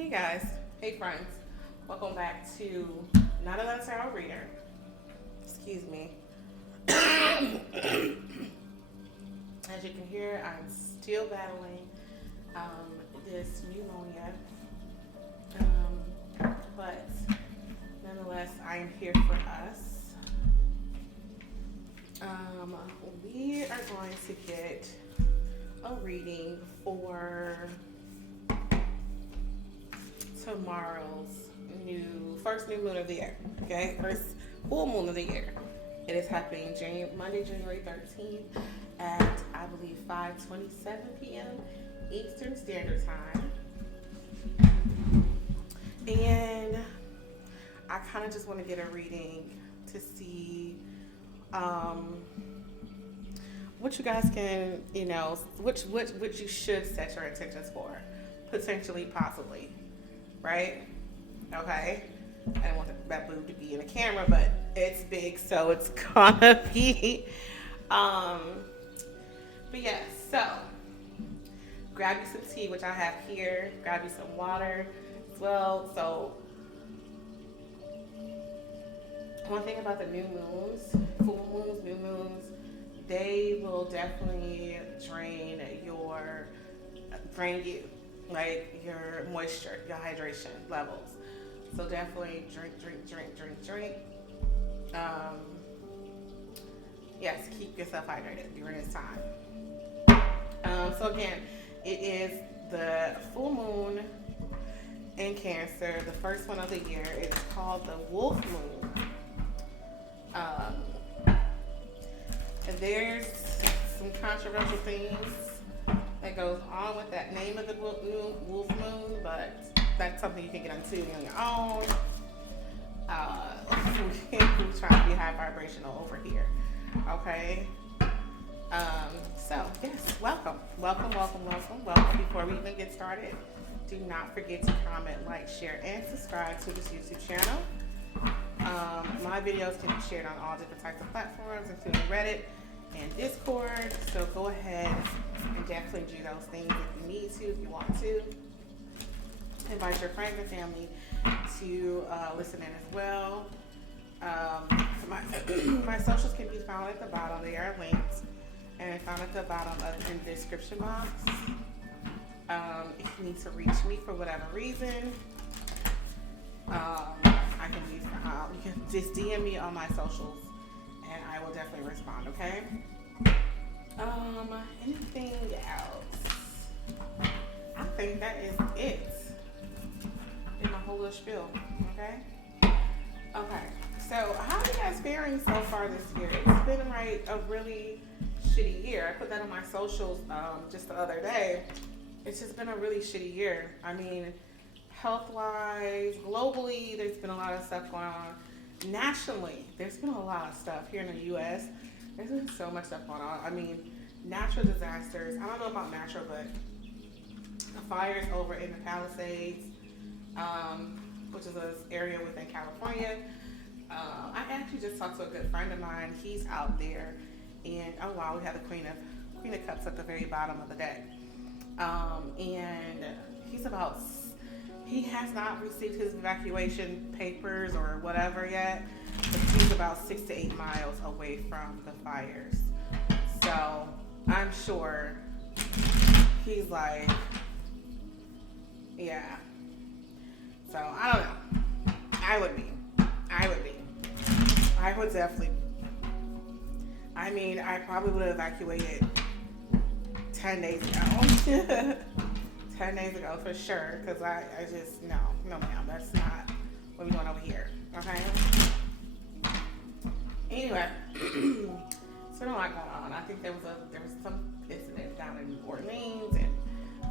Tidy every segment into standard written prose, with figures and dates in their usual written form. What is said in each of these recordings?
Hey guys, hey friends, welcome back to Not a Tarot Reader. Excuse me. As you can hear, I'm still battling this pneumonia, but nonetheless, I am here for us. We are going to get a reading for tomorrow's first new moon of the year. Okay, first full moon of the year. It is happening Monday, January 13th at I believe 5:27 p.m. Eastern Standard Time. And I kind of just want to get a reading to see what you guys can, which you should set your intentions for, potentially, possibly. Right? Okay. I don't want that boob to be in the camera, but it's big, so it's gonna be. But yeah, so grab you some tea, which I have here. Grab you some water as well. So one thing about the new moons, full moons, new moons, they will definitely drain you. Like your moisture, your hydration levels. So definitely drink. Yes, keep yourself hydrated during this time. So again, it is the full moon in Cancer, the first one of the year. It's called the wolf moon. And there's some controversial things that goes on with that name of the wolf moon, but that's something you can get into on your own. We're trying to be high vibrational over here, okay? So yes, welcome. Before we even get started, do not forget to comment, like, share, and subscribe to this YouTube channel. My videos can be shared on all different types of platforms, including Reddit and Discord. So go ahead and definitely do those things if you need to, if you want to. Invite your friends and family to listen in as well. My socials can be found at the bottom. They are linked and found at the bottom in the description box. If you need to reach me for whatever reason, you can just DM me on my socials and I will definitely respond, okay? Anything else? I think that is it in my whole little spiel, okay? Okay, so how are you guys faring so far this year? It's been a really shitty year. I put that on my socials just the other day. It's just been a really shitty year. I mean, health-wise, globally, there's been a lot of stuff going on. Nationally, there's been a lot of stuff here in the U.S. There's been so much stuff going on. I mean, natural disasters. I don't know about natural, but the fires over in the Palisades, which is an area within California. I actually just talked to a good friend of mine. He's out there, and oh wow, we have the Queen of Cups at the very bottom of the deck. And he has not received his evacuation papers or whatever yet, but he's about 6 to 8 miles away from the fires. So I'm sure he's like, yeah. So I don't know. I would definitely. I mean, I probably would have evacuated 10 days ago. 10 days ago for sure, because I just, no ma'am, that's not what we're doing over here, okay? Anyway, so there's a lot going on. I think there was some incident down in New Orleans and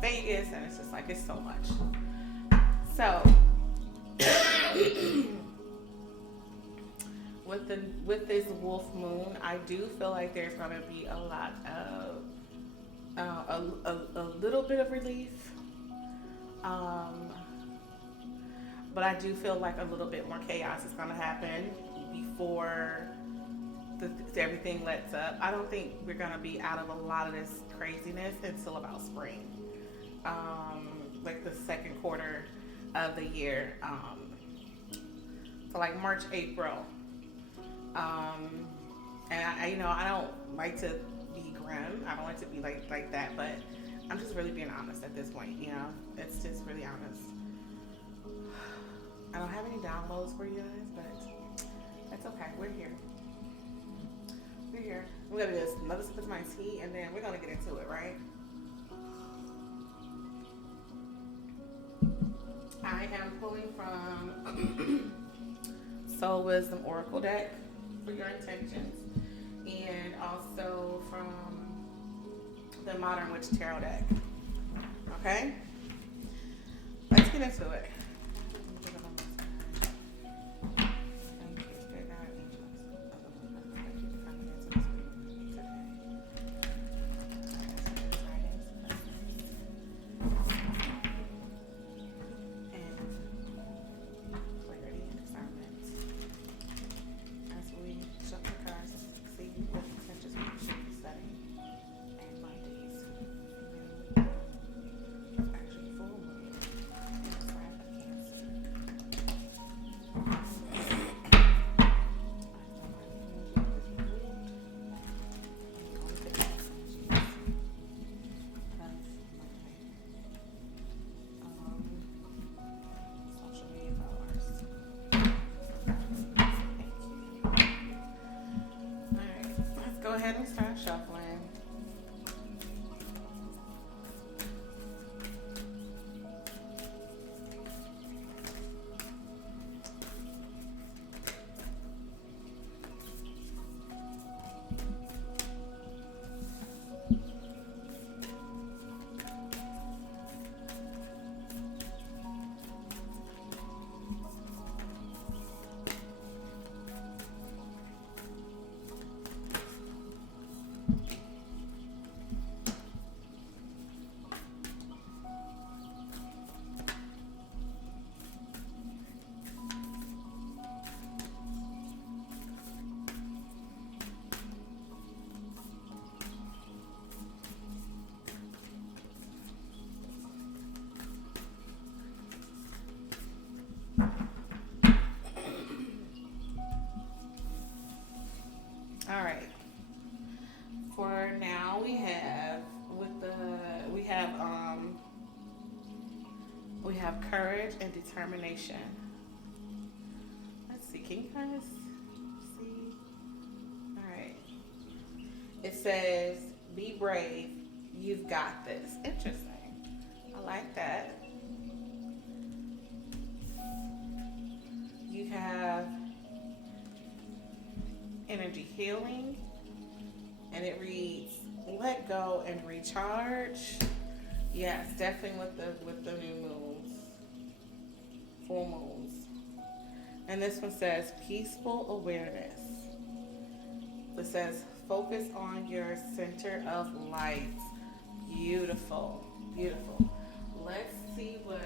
Vegas, and it's just like, it's so much. So, with this wolf moon, I do feel like there's going to be a lot of a little bit of relief, but I do feel like a little bit more chaos is going to happen before everything lets up. I don't think we're going to be out of a lot of this craziness until about spring, like the second quarter of the year. So like March, April. And I don't like to be grim. I don't like to be like that, but I'm just really being honest at this point. It's just really honest. I don't have any downloads for you guys, but that's okay. We're here. We're here. We're gonna do this. Another sip of my tea, and then we're gonna get into it, right? I am pulling from Soul Wisdom Oracle deck for your intentions, and also from the Modern Witch Tarot deck. Okay? Let's get into it. Go ahead and start shuffling. All right. For now, we have courage and determination. Let's see. Can you guys see? All right. It says, "Be brave. You've got this." Interesting. I like that. You have energy healing, and it reads, "Let go and recharge." Yes, definitely with the new moons, full moons. And this one says peaceful awareness. It says focus on your center of light. Beautiful, beautiful. Let's see what.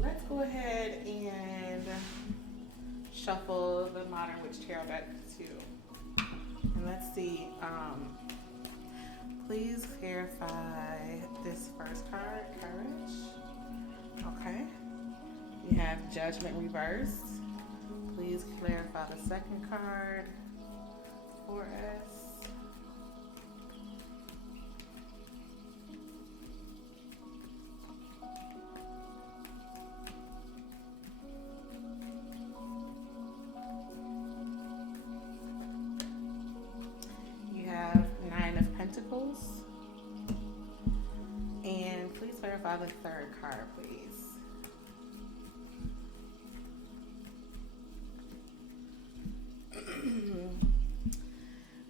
Let's go ahead and shuffle the Modern Witch Tarot deck too. And let's see. Please clarify this first card, courage. Okay. We have Judgment reversed. Please clarify the second card for us. You have Nine of Pentacles. And please clarify the third card, please.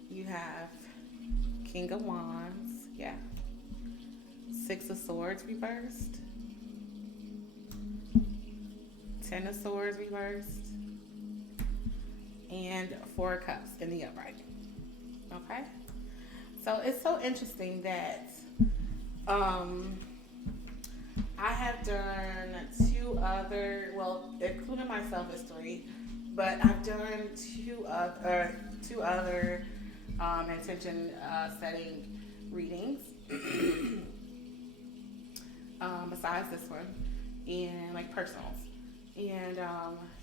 You have King of Wands, yeah. Six of Swords reversed. Ten of Swords reversed. And Four of Cups in the upright. Okay? So it's so interesting that I have done two other, well, including myself as three, but I've done two other intention setting readings besides this one. and like personals. And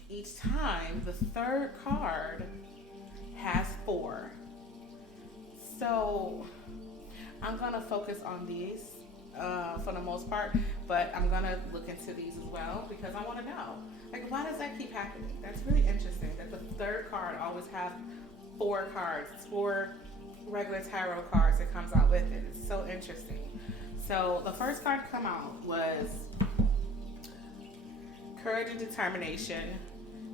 each time, the third card has four. So I'm gonna focus on these for the most part, but I'm gonna look into these as well because I want to know, like, why does that keep happening? That's really interesting. That the third card always has four cards, four regular tarot cards that comes out with it. It's so interesting. So the first card to come out was Courage and Determination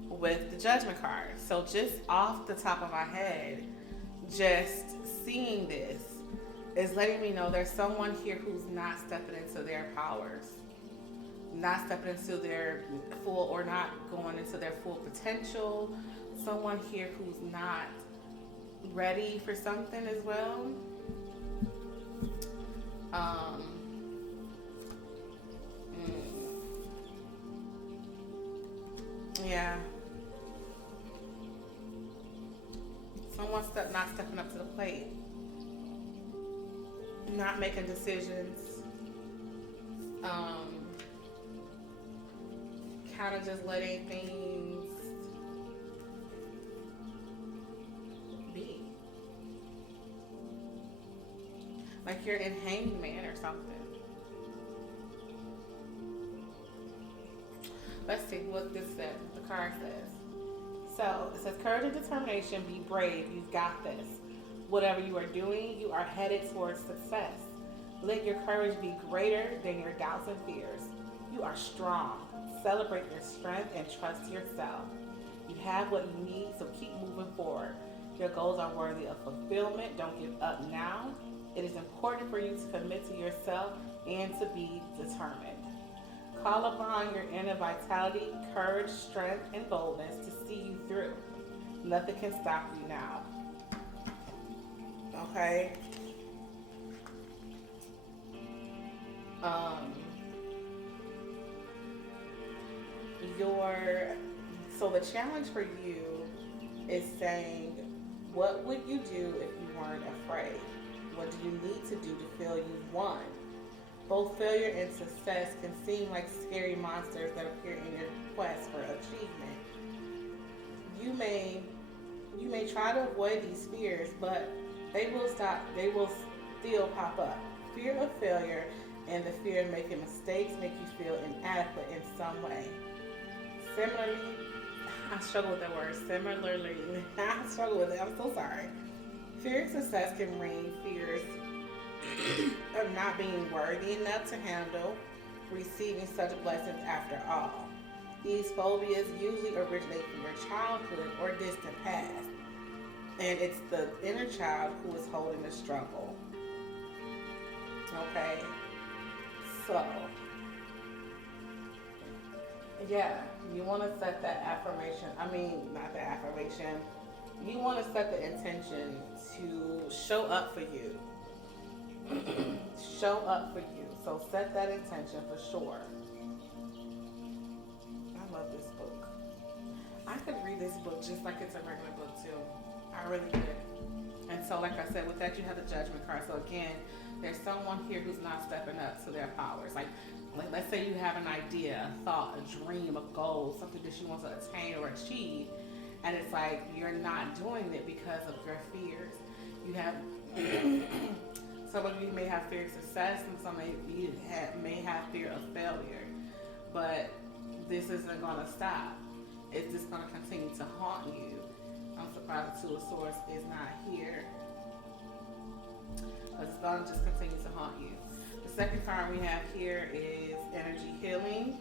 with the Judgment card. So just off the top of my head, just seeing this is letting me know there's someone here who's not stepping into their powers, not stepping into their full, or not going into their full potential. Someone here who's not ready for something as well. Um, yeah. Someone not stepping up to the plate, not making decisions, kind of just letting things be. Like you're in Hanged Man or something. Let's see what this says, what the card says. So it says, courage and determination, be brave, you've got this. Whatever you are doing, you are headed towards success. Let your courage be greater than your doubts and fears. You are strong. Celebrate your strength and trust yourself. You have what you need, so keep moving forward. Your goals are worthy of fulfillment. Don't give up now. It is important for you to commit to yourself and to be determined. Call upon your inner vitality, courage, strength, and boldness to see you through. Nothing can stop you now. Okay? So the challenge for you is saying, what would you do if you weren't afraid? What do you need to do to feel you've won? Both failure and success can seem like scary monsters that appear in your quest for achievement. You may try to avoid these fears, but they will still pop up. Fear of failure and the fear of making mistakes make you feel inadequate in some way. Similarly, I struggle with that word. Similarly, I struggle with it. I'm so sorry. Fear of success can bring fears of not being worthy enough to handle receiving such blessings after all. These phobias usually originate from your childhood or distant past, and it's the inner child who is holding the struggle. Okay? So, yeah, you want to set that affirmation. Not the affirmation. You want to set the intention to show up for you. Show up for you. So set that intention for sure. I love this book. I could read this book just like it's a regular book too. I really could. And so, like I said, with that you have the Judgment card. So again, there's someone here who's not stepping up to their powers. Like let's say you have an idea, a thought, a dream, a goal, something that you want to attain or achieve, and it's like you're not doing it because of your fears. You have some of you may have fear of success, and some of you may have fear of failure. But this isn't going to stop. It's just going to continue to haunt you. I'm surprised the Two of Swords is not here, because it's going to just continue to haunt you. The second card we have here is Energy Healing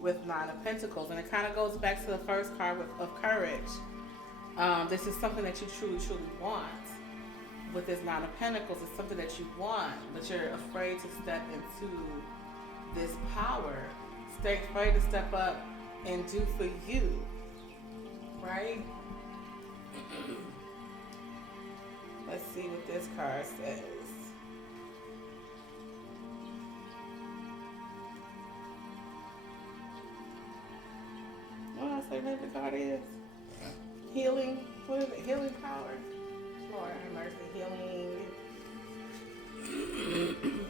with Nine of Pentacles, and it kind of goes back to the first card of Courage. This is something that you truly, truly want. With this Nine of Pentacles, it's something that you want, but you're afraid to step into this power. Stay afraid to step up and do for you, right? Let's see what this card says. What did I say that the card is? Healing. What is it? Healing power. Lord have mercy. Healing.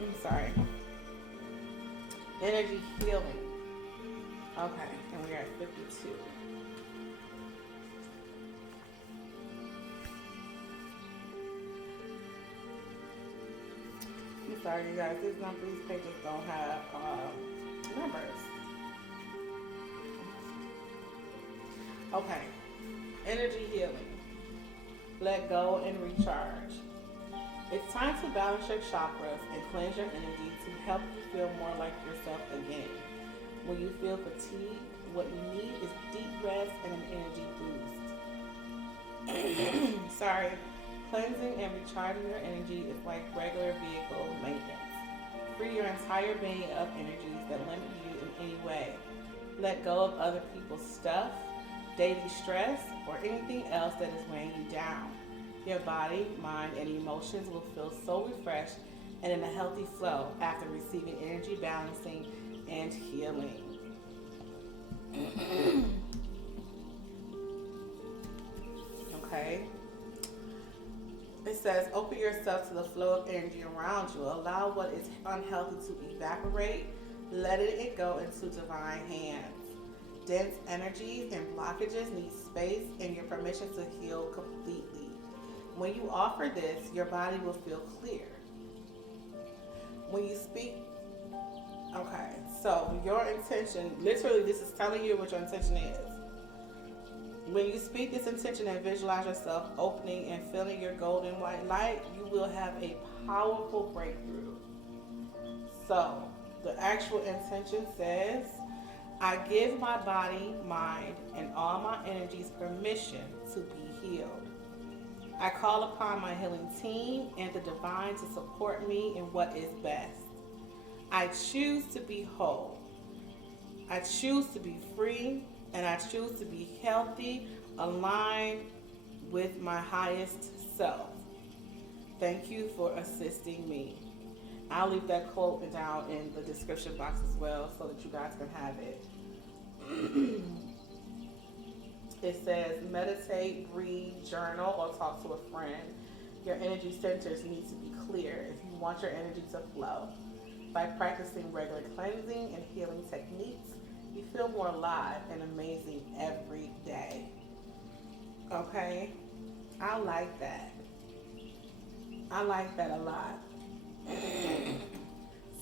I'm sorry. healing. Okay, and we're at 52. I'm sorry, you guys. These pages don't have numbers. Okay, energy healing. Let go and recharge. It's time to balance your chakras and cleanse your energy to help you feel more like yourself again. When you feel fatigued, what you need is deep rest and an energy boost. Sorry. Cleansing and recharging your energy is like regular vehicle maintenance. Free your entire being of energies that limit you in any way. Let go of other people's stuff, daily stress, or anything else that is weighing you down. Your body, mind, and emotions will feel so refreshed and in a healthy flow after receiving energy balancing and healing. Okay. It says, open yourself to the flow of energy around you. Allow what is unhealthy to evaporate, letting it go into divine hands. Dense energies and blockages need space and your permission to heal completely. When you offer this, your body will feel clear. When you speak, okay, so your intention, literally this is telling you what your intention is. When you speak this intention and visualize yourself opening and feeling your golden white light, you will have a powerful breakthrough. So, the actual intention says, I give my body, mind, and all my energies permission to be healed. I call upon my healing team and the divine to support me in what is best. I choose to be whole. I choose to be free. And I choose to be healthy, aligned with my highest self. Thank you for assisting me. I'll leave that quote down in the description box as well so that you guys can have it. It says, meditate, breathe, journal, or talk to a friend. Your energy centers need to be clear if you want your energy to flow. By practicing regular cleansing and healing techniques, you feel more alive and amazing every day. Okay? I like that. I like that a lot.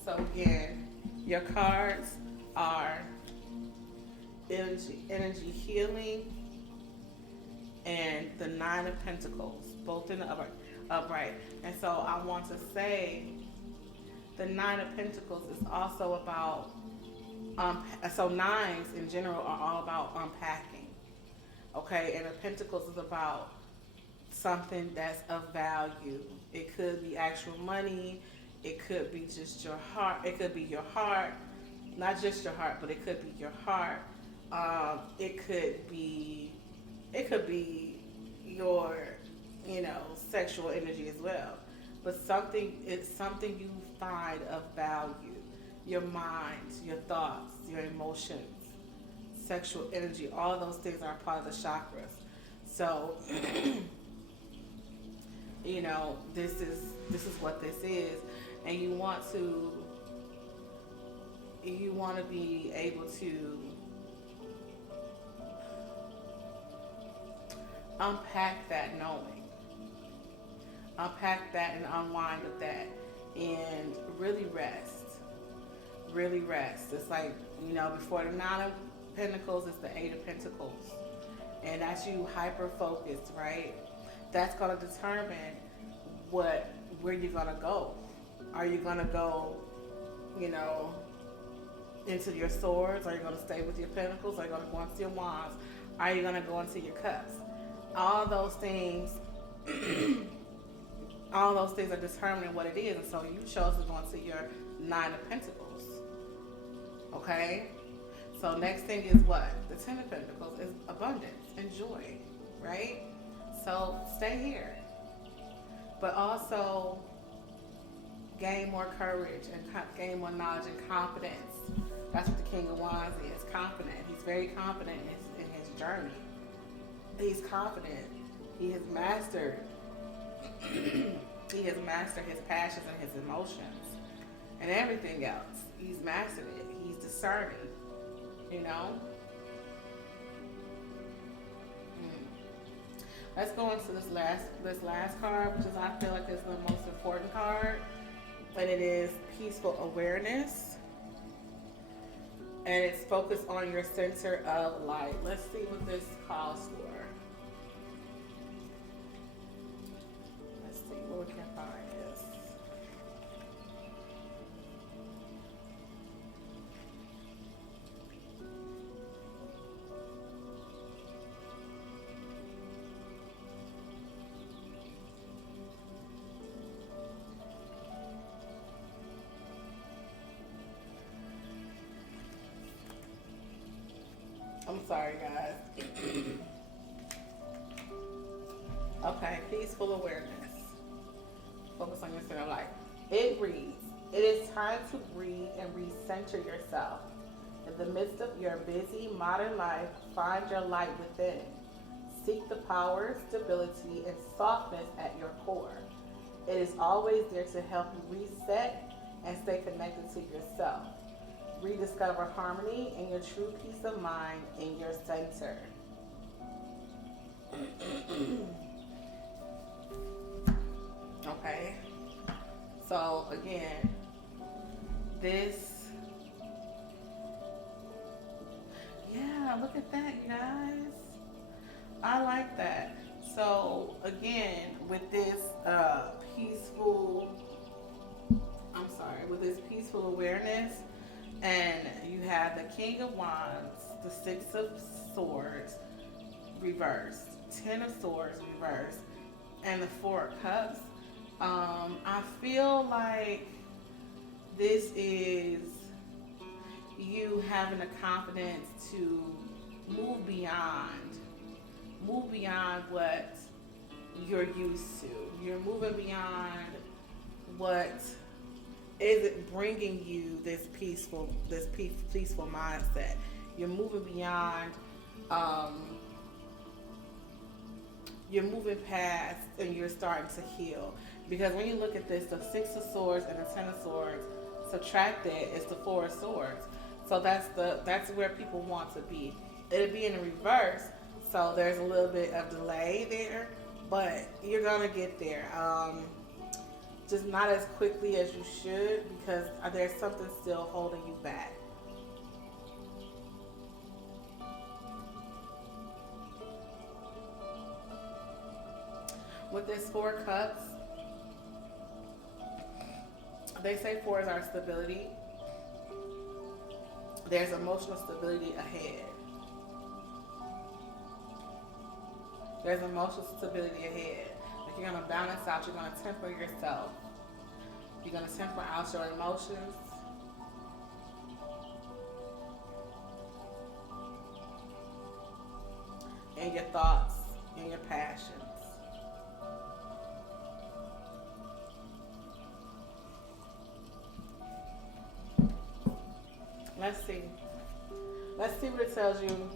So again, your cards are energy healing and the Nine of Pentacles, both in the upright. And so I want to say the Nine of Pentacles is also about so nines in general are all about unpacking, okay? And the Pentacles is about something that's of value. It could be actual money. It could be just your heart. It could be your heart, not just your heart, but it could be your heart. It could be your, sexual energy as well. But it's something you find of value. Your mind, your thoughts, your emotions, sexual energy, all those things are part of the chakras. So, this is what this is, and you want to be able to unpack that knowing, unpack that and unwind with that, and really rest. Really rest. It's like, before the Nine of Pentacles, it's the Eight of Pentacles. And that's you hyper focused, right? That's going to determine where you're going to go. Are you going to go, into your swords? Are you going to stay with your pentacles? Are you going to go into your wands? Are you going to go into your cups? All those things are determining what it is. And so you chose to go into your Nine of Pentacles. Okay? So next thing is what? The Ten of Pentacles is abundance and joy, right? So stay here. But also gain more courage and gain more knowledge and confidence. That's what the King of Wands is, confident. He's very confident in his journey. He's confident. He has mastered his passions and his emotions. and everything else. He's mastering it. He's discerning, you know. Let's go into this last card, which is I feel like is the most important card, and it is peaceful awareness, and it's focused on your center of light. Let's see what this calls for. Let's see what we can find this. I'm sorry, guys. Okay, peaceful awareness. Focus on your center light. It reads, it is time to breathe and recenter yourself. In the midst of your busy modern life, find your light within. Seek the power, stability, and softness at your core. It is always there to help you reset and stay connected to yourself. Rediscover harmony and your true peace of mind in your center. Okay. So again, this, yeah, look at that, you guys. I like that. So again, with this with this peaceful awareness, and you have the King of Wands, the Six of Swords reversed, Ten of Swords reversed, and the Four of Cups. I feel like this is you having the confidence to move beyond what you're used to. You're moving beyond what isn't bringing you this peaceful mindset. You're moving beyond. You're moving past, and you're starting to heal. Because when you look at this, the Six of Swords and the Ten of Swords, subtract it, it's the Four of Swords. So that's where people want to be. It'll be in the reverse, so there's a little bit of delay there, but you're gonna get there. Just not as quickly as you should, because there's something still holding you back. With this Four Cups, they say fours are stability. There's emotional stability ahead. There's emotional stability ahead. Like you're going to balance out. You're going to temper yourself. You're going to temper out your emotions. And your thoughts and your passions. Let's see. Let's see what it tells you.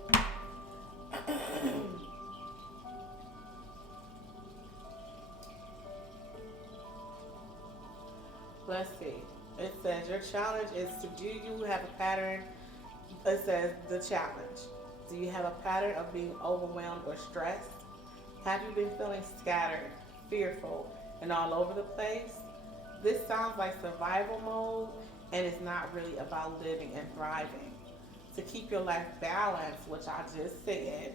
Let's see. It says your challenge is to, do you have a pattern? It says the challenge. Do you have a pattern of being overwhelmed or stressed? Have you been feeling scattered, fearful, and all over the place? This sounds like survival mode, and it's not really about living and thriving. To keep your life balanced, which I just said,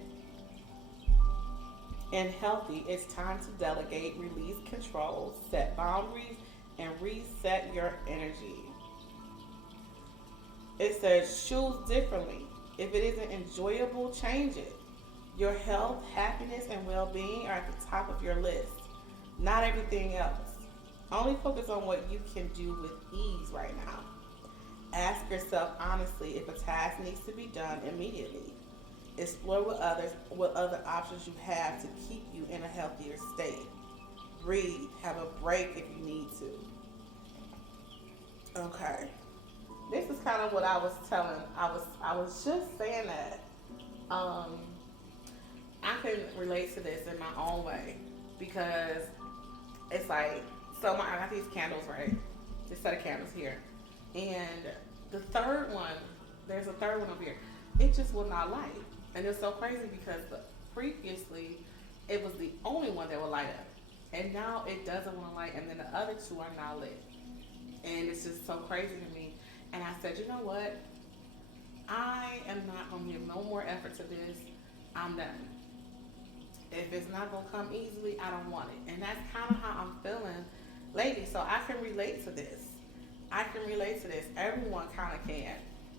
and healthy, it's time to delegate, release control, set boundaries, and reset your energy. It says choose differently. If it isn't enjoyable, change it. Your health, happiness, and well-being are at the top of your list, not everything else. Only focus on what you can do with ease right now. Ask yourself honestly if a task needs to be done immediately. Explore what other options you have to keep you in a healthier state. Breathe, have a break if you need to. Okay. This is kind of what I was telling. I was just saying that. I can relate to this in my own way, because it's like, so I got these candles, right? This set of candles here. And the third one, there's a third one over here. It just will not light. And it's so crazy because previously it was the only one that would light up. And now it doesn't want to light, and then the other two are not lit. And it's just so crazy to me. And I said, you know what? I am not going to give no more effort to this. I'm done. If it's not going to come easily, I don't want it. And that's kind of how I'm feeling lately. So I can relate to this. I can relate to this. Everyone kind of can.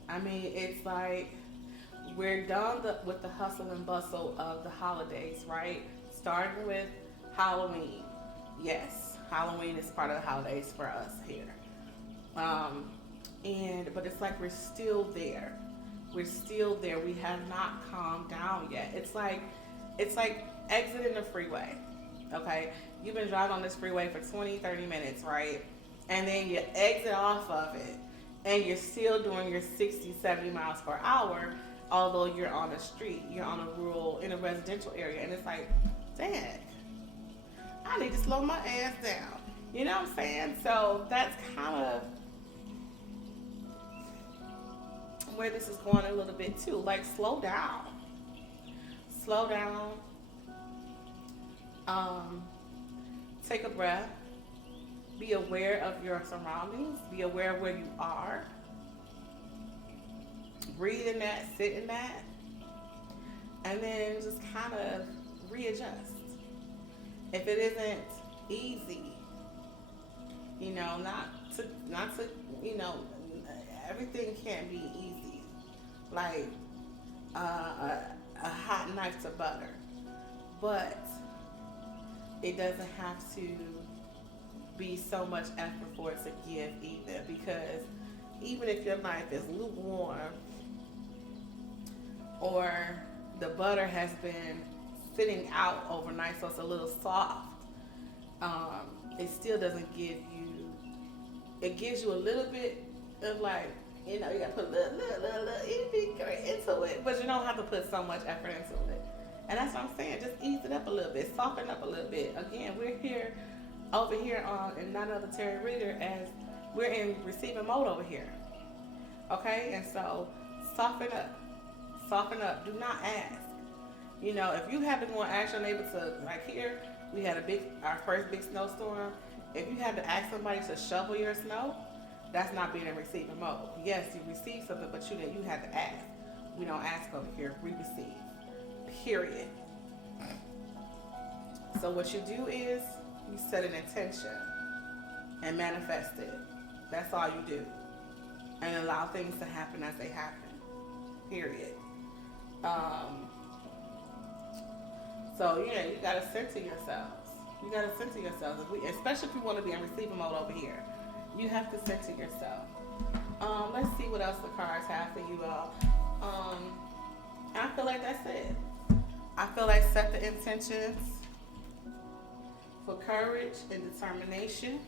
I mean, it's like we're done with the hustle and bustle of the holidays, right? Starting with Halloween. Yes, Halloween is part of the holidays for us here. But it's like we're still there. We're still there. We have not calmed down yet. It's like exiting the freeway. Okay? You've been driving on this freeway for 20, 30 minutes, right? And then you exit off of it and you're still doing your 60, 70 miles per hour, although you're on a street, you're on in a residential area, and it's like, dang, I need to slow my ass down. You know what I'm saying? So that's kind of where this is going a little bit too. Like, slow down. Slow down. Take a breath. Be aware of your surroundings. Be aware of where you are. Breathe in that, sit in that, and then just kind of readjust. If it isn't easy, not to, everything can't be easy. Like a hot knife to butter, but it doesn't have to be so much effort for it to give either, because even if your knife is lukewarm or the butter has been sitting out overnight so it's a little soft, it still doesn't give you, it gives you a little bit of like, you gotta put a little into it, but you don't have to put so much effort into it. And that's what I'm saying, just ease it up a little bit, soften up a little bit. Again, we're here, over here in Not Another Terry Reader, as we're in receiving mode over here. Okay, and so soften up. Do not ask. If you had to go and ask your neighbor to, like here, we had our first big snowstorm. If you had to ask somebody to shovel your snow, that's not being in receiving mode. Yes, you received something, but you had to ask. We don't ask over here. We receive. Period. So what you do is you set an intention and manifest it. That's all you do. And allow things to happen as they happen. Period. So you gotta center yourselves. Especially if you want to be in receiving mode over here. You have to center yourself. Let's see what else the cards have for you all. I feel like that's it. I feel like set the intentions for courage and determination,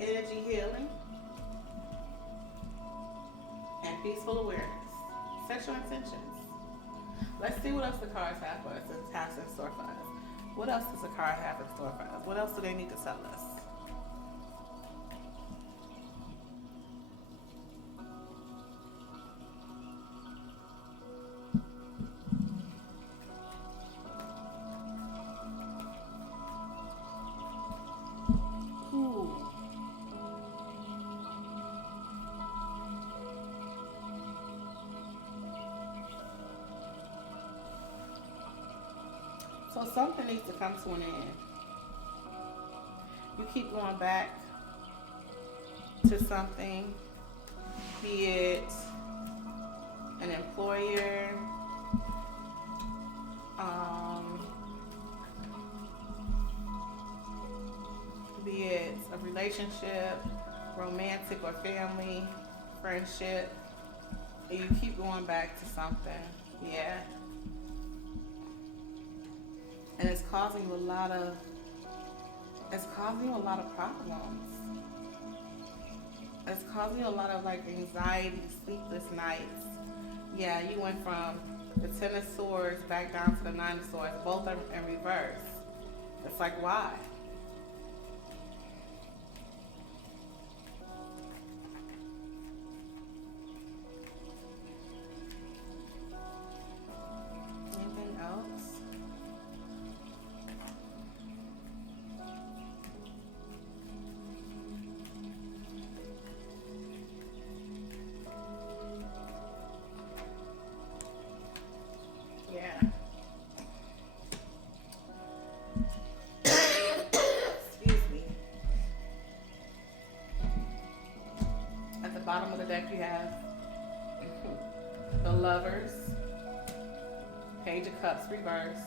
energy healing, and peaceful awareness. Set your intentions. Let's see what else the cards have for us and have in store for us. What else does the card have in store for us? What else do they need to tell us? So something needs to come to an end. You keep going back to something, be it an employer, be it a relationship, romantic or family, friendship, and you keep going back to something, yeah. And it's causing you a lot of problems. It's causing you a lot of anxiety, sleepless nights. Yeah, you went from the Ten of Swords back down to the Nine of Swords. Both are in reverse. It's like, why? deck you have the Lovers, Page of Cups reversed,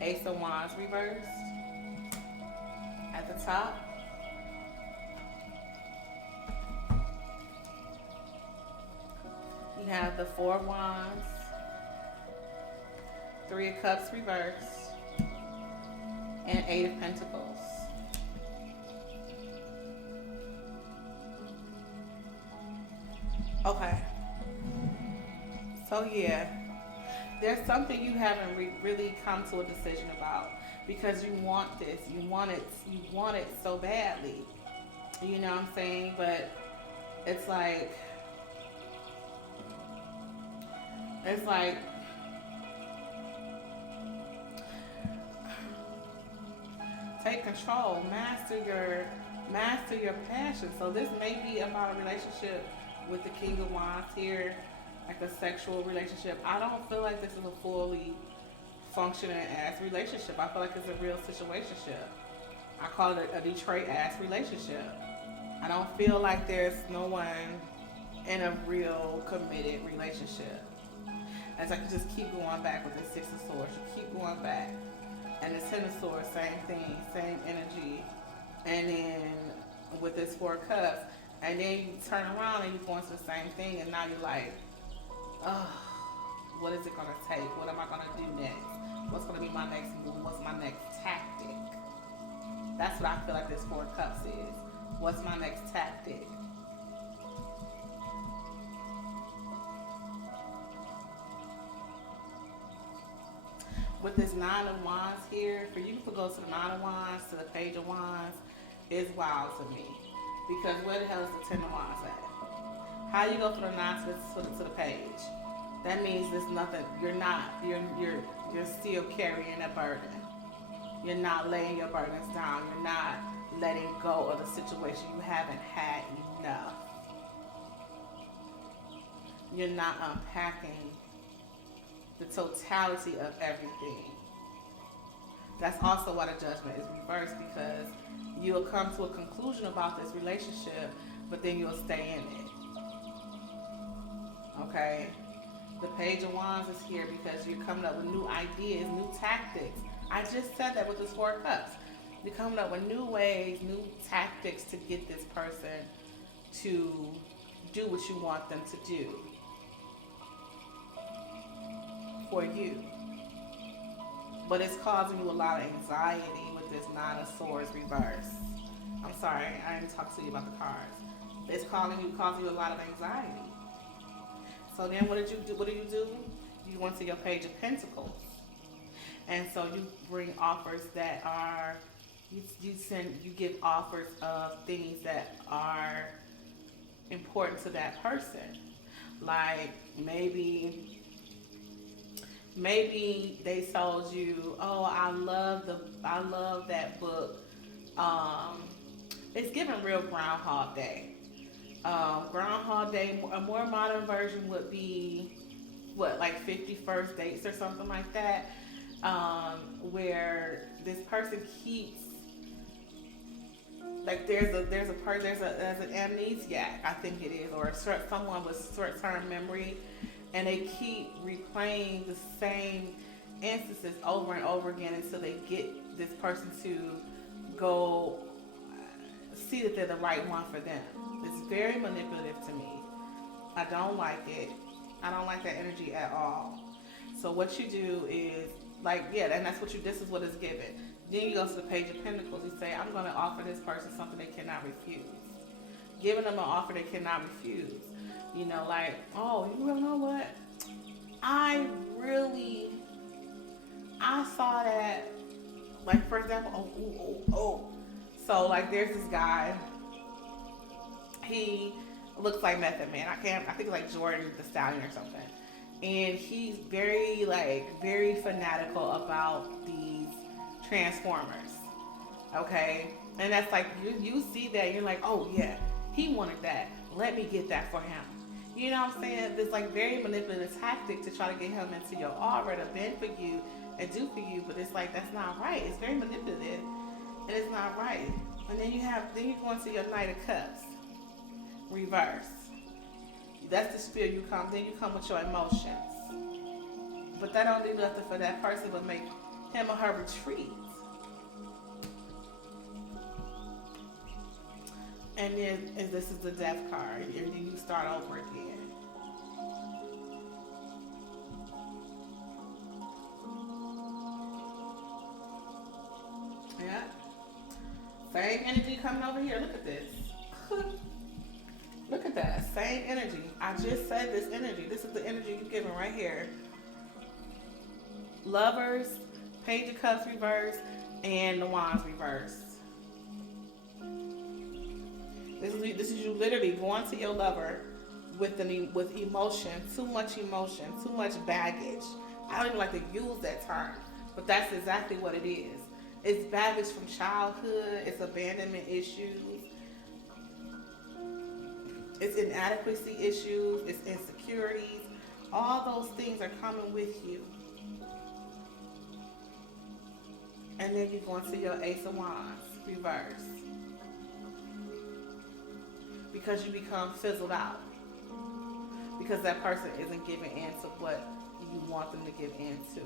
Ace of Wands reversed. At the top, you have the Four of Wands, Three of Cups reversed, and Eight of Pentacles. Okay. So yeah, there's something you haven't really come to a decision about because you want this, you want it so badly. You know what I'm saying? But it's like take control, master your passion. So this may be about a relationship with the King of Wands here, like a sexual relationship. I don't feel like this is a fully functioning ass relationship. I feel like it's a real situationship. I call it a Detroit ass relationship. I don't feel like there's no one in a real committed relationship. As I can just keep going back with the Six of Swords, you keep going back. And the Ten of Swords, same thing, same energy. And then with this Four of Cups, and then you turn around and you go into the same thing, and now you're like, oh, what is it going to take? What am I going to do next? What's going to be my next move? What's my next tactic? That's what I feel like this Four of Cups is. What's my next tactic? With this Nine of Wands here, for you to go to the Nine of Wands, to the Page of Wands, is wild to me. Because where the hell is the Ten of Wands at? How you go from the Nine to the Page? That means there's nothing. You're still carrying a burden. You're not laying your burdens down. You're not letting go of the situation. You haven't had enough. You're not unpacking the totality of everything. That's also why the Judgment is reversed, because you'll come to a conclusion about this relationship, but then you'll stay in it. Okay? The Page of Wands is here because you're coming up with new ideas, new tactics. I just said that with this Four of Cups. You're coming up with new ways, new tactics to get this person to do what you want them to do for you. But it's causing you a lot of anxiety with this Nine of Swords reverse. I'm sorry, I didn't talk to you about the cards. It's causing you a lot of anxiety. So then what do you do? You went to your Page of Pentacles. And so you bring offers that are, you give offers of things that are important to that person. Like maybe they told you, oh, I love that book. It's giving real Groundhog Day. Groundhog Day, a more modern version would be, like 50 First Dates or something like that, where this person keeps, like there's an amnesiac, I think it is, or someone with short-term memory, and they keep replaying the same instances over and over again until they get this person to go see that they're the right one for them. It's very manipulative to me. I don't like it. I don't like that energy at all. So what you do is, and that's what this is what is given. Then you go to the Page of Pentacles. You say, I'm going to offer this person something they cannot refuse. Giving them an offer they cannot refuse. Oh, you know what? I saw that, for example, So, there's this guy, he looks like Method Man. I think it's like Jordan the Stallion or something. And he's very fanatical about these Transformers. Okay? And that's you see that, you're like, oh yeah, he wanted that. Let me get that for him. You know what I'm saying? This very manipulative tactic to try to get him into your aura to bend for you and do for you, but it's that's not right. It's very manipulative, and it's not right. And then you go into your Knight of Cups, reverse. That's the spirit you come. Then you come with your emotions. But that don't do nothing for that person but make him or her retreat. And then this is the death card. And then you start over again. Yeah. Same energy coming over here. Look at this. Look at that. Same energy. I just said this energy. This is the energy you're giving right here. Lovers, Page of Cups reverse, and the Wands reverse. This is you literally going to your lover with emotion, too much baggage. I don't even like to use that term, but that's exactly what it is. It's baggage from childhood. It's abandonment issues. It's inadequacy issues. It's insecurities. All those things are coming with you. And then you go into your Ace of Wands, reverse. Because you become fizzled out. Because that person isn't giving in to what you want them to give in to.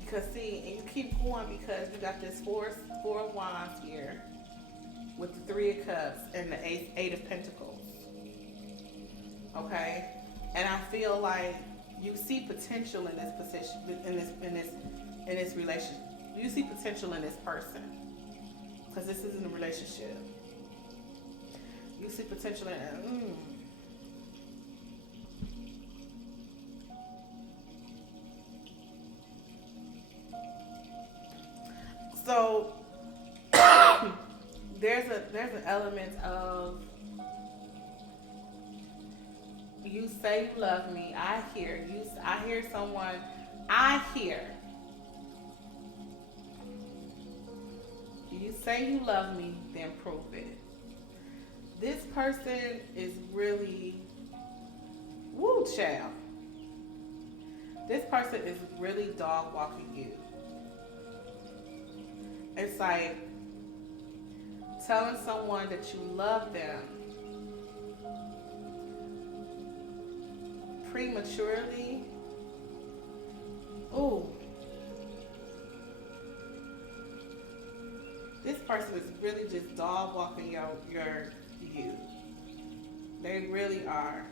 Because see, and you keep going because you got this four of Wands here with the Three of Cups and the Eight of Pentacles. Okay? And I feel like you see potential in this position, in this relationship. You see potential in this person. Because this isn't a relationship. You see potential in it. So there's an element of you say you love me. I hear you. I hear someone. I hear. You say you love me, then prove it. This person is really, woo, child. This person is really dog walking you. It's like telling someone that you love them prematurely. Ooh. This person is really just dog walking you. They really are.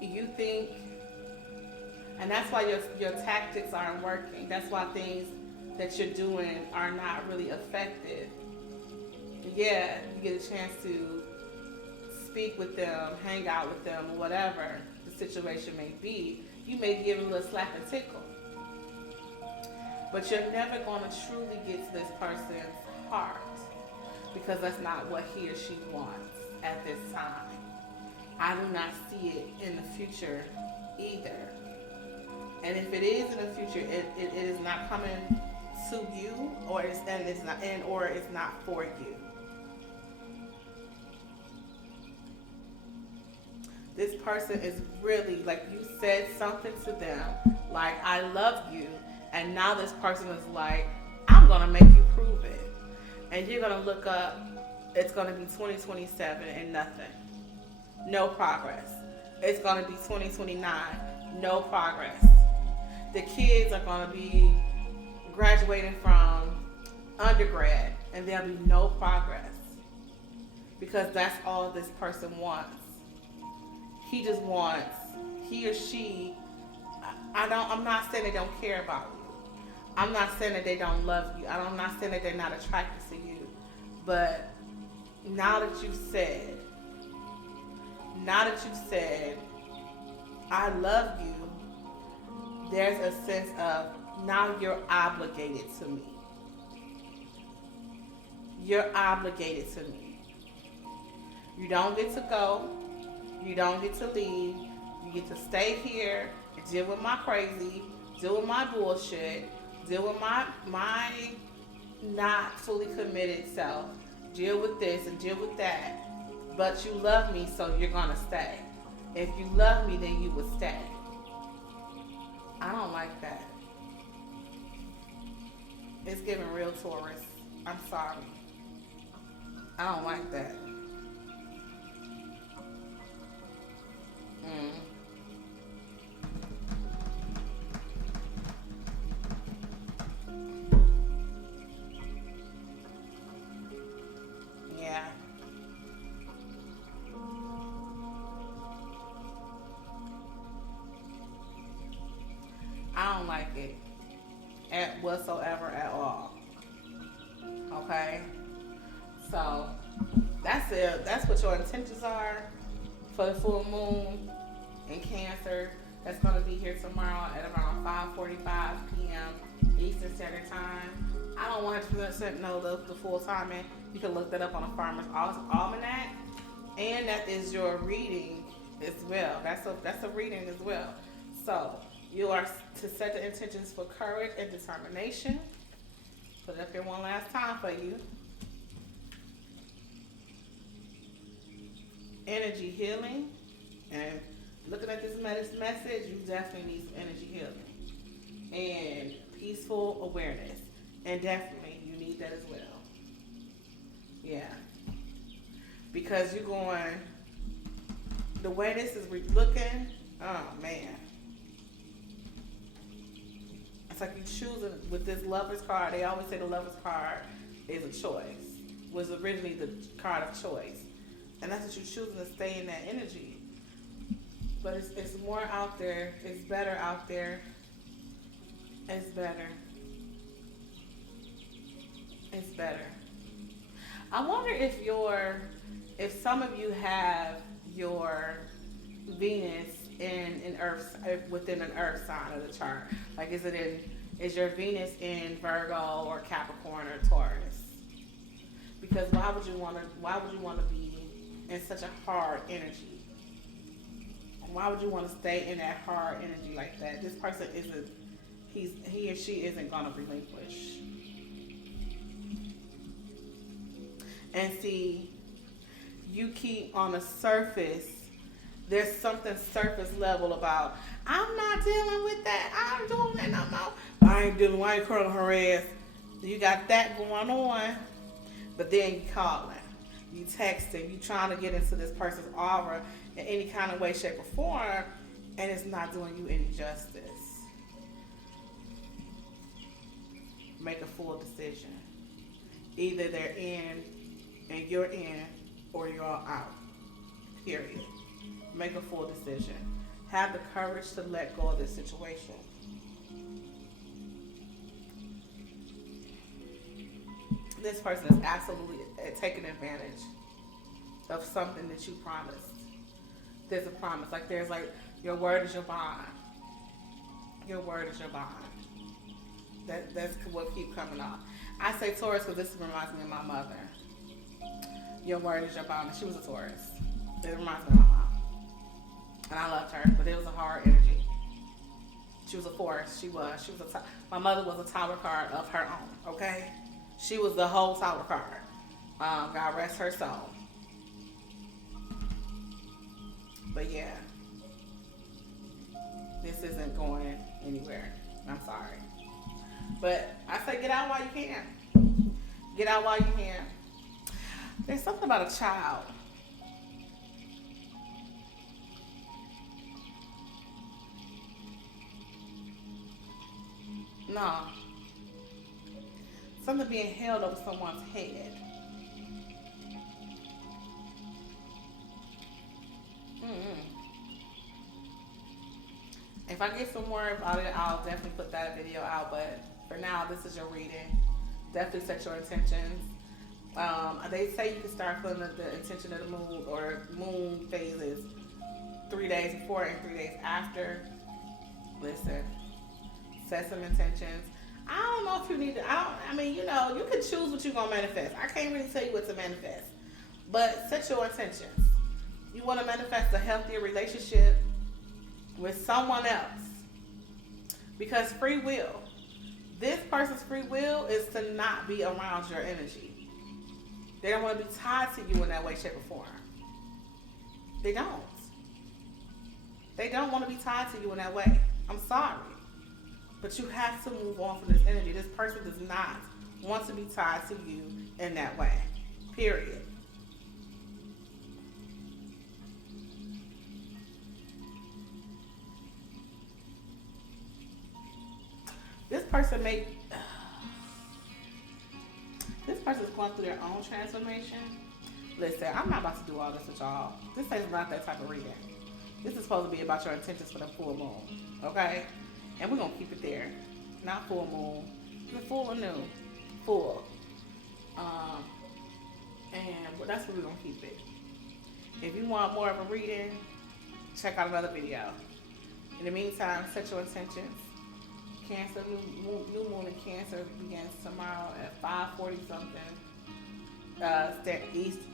You think, and that's why your tactics aren't working. That's why things that you're doing are not really effective. Yeah, you get a chance to speak with them, hang out with them, or whatever the situation may be. You may give them a little slap and tickle. But you're never going to truly get to this person's heart because that's not what he or she wants at this time. I do not see it in the future either. And if it is in the future, it is not coming to you, or it's not for you. This person is really, like, you said something to them, like, I love you, and now this person is like, I'm going to make you prove it. And you're going to look up, it's going to be 2027 and nothing. No progress. It's going to be 2029. No progress. The kids are going to be graduating from undergrad and there'll be no progress. Because that's all this person wants. He just wants, he or she, I'm not saying they don't care about you. I'm not saying that they don't love you. I'm not saying that they're not attracted to you. But now that you've said, I love you, there's a sense of, now you're obligated to me. You're obligated to me. You don't get to go. You don't get to leave. You get to stay here and deal with my crazy, deal with my bullshit, deal with my not fully committed self, deal with this and deal with that. But you love me, so you're going to stay. If you love me, then you would stay. I don't like that. giving real Taurus. I'm sorry. I don't like that. Mm. Yeah. I don't like it at whatsoever at all. Okay? So that's it. That's what your intentions are for the full moon in Cancer. That's going to be here tomorrow at around 5:45 p.m. Eastern Standard Time. I don't 100% know the full timing. You can look that up on a Farmer's Almanac, and that is your reading as well. That's a reading as well. So you are to set the intentions for courage and determination. Put it up here one last time for you. Energy healing, and looking at this message, you definitely need some energy healing and peaceful awareness, and definitely you need that as well. Yeah, because you're going the way this is looking. Oh man, it's like you choosing with this Lover's card. They always say the Lover's card is a choice. Was originally the card of choice. And that's what you're choosing, to stay in that energy. But it's more out there. It's better out there. It's better. It's better. I wonder if some of you have your Venus in Earth, within an Earth sign of the chart. Like, is your Venus in Virgo or Capricorn or Taurus? Because why would you want to be in such a hard energy? Why would you want to stay in that hard energy like that? This person he or she isn't gonna relinquish. And see, you keep on the surface. There's something surface level about, I'm not dealing with that. I'm doing that no more. I ain't curling her ass. You got that going on, but then you calling. You texting, you trying to get into this person's aura in any kind of way, shape, or form, and it's not doing you any justice. Make a full decision. Either they're in and you're in, or you're all out. Period. Make a full decision. Have the courage to let go of this situation. This person is absolutely taking advantage of something that you promised. There's a promise. There's your word is your bond. Your word is your bond. That's what keeps coming off. I say Taurus because this reminds me of my mother. Your word is your bond. She was a Taurus. It reminds me of my mom. And I loved her, but it was a hard energy. She was a force. My mother was a tower card of her own, okay? She was the whole tower card. God rest her soul. But yeah, this isn't going anywhere. I'm sorry. But I say get out while you can. Get out while you can. There's something about a child. No. Something being held over someone's head. If I get some more about it, I'll definitely put that video out. But for now, this is your reading. Definitely set your intentions. They say you can start feeling the intention of the moon or moon phases 3 days before and 3 days after. Listen, set some intentions. I don't know if you need to, you can choose what you're going to manifest. I can't really tell you what to manifest. But set your intentions. You want to manifest a healthier relationship with someone else. Because free will. This person's free will is to not be around your energy. They don't want to be tied to you in that way, shape, or form. They don't. They don't want to be tied to you in that way. I'm sorry. But you have to move on from this energy. This person does not want to be tied to you in that way. Period. This person may this person's going through their own transformation. Listen, I'm not about to do all this with y'all. This is not that type of reading. This is supposed to be about your intentions for the full moon. Okay? And we're gonna keep it there. Not full moon. The full or new. Full. And that's where we're gonna keep it. If you want more of a reading, check out another video. In the meantime, set your intentions. Cancer, new moon in Cancer begins tomorrow at 5:40 something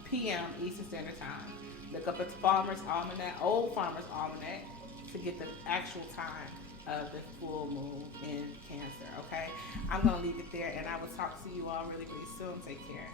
PM Eastern Standard Time. Look up at the Farmer's Almanac, Old Farmer's Almanac, to get the actual time of the full moon in Cancer. Okay, I'm gonna leave it there, and I will talk to you all really, really soon. Take care.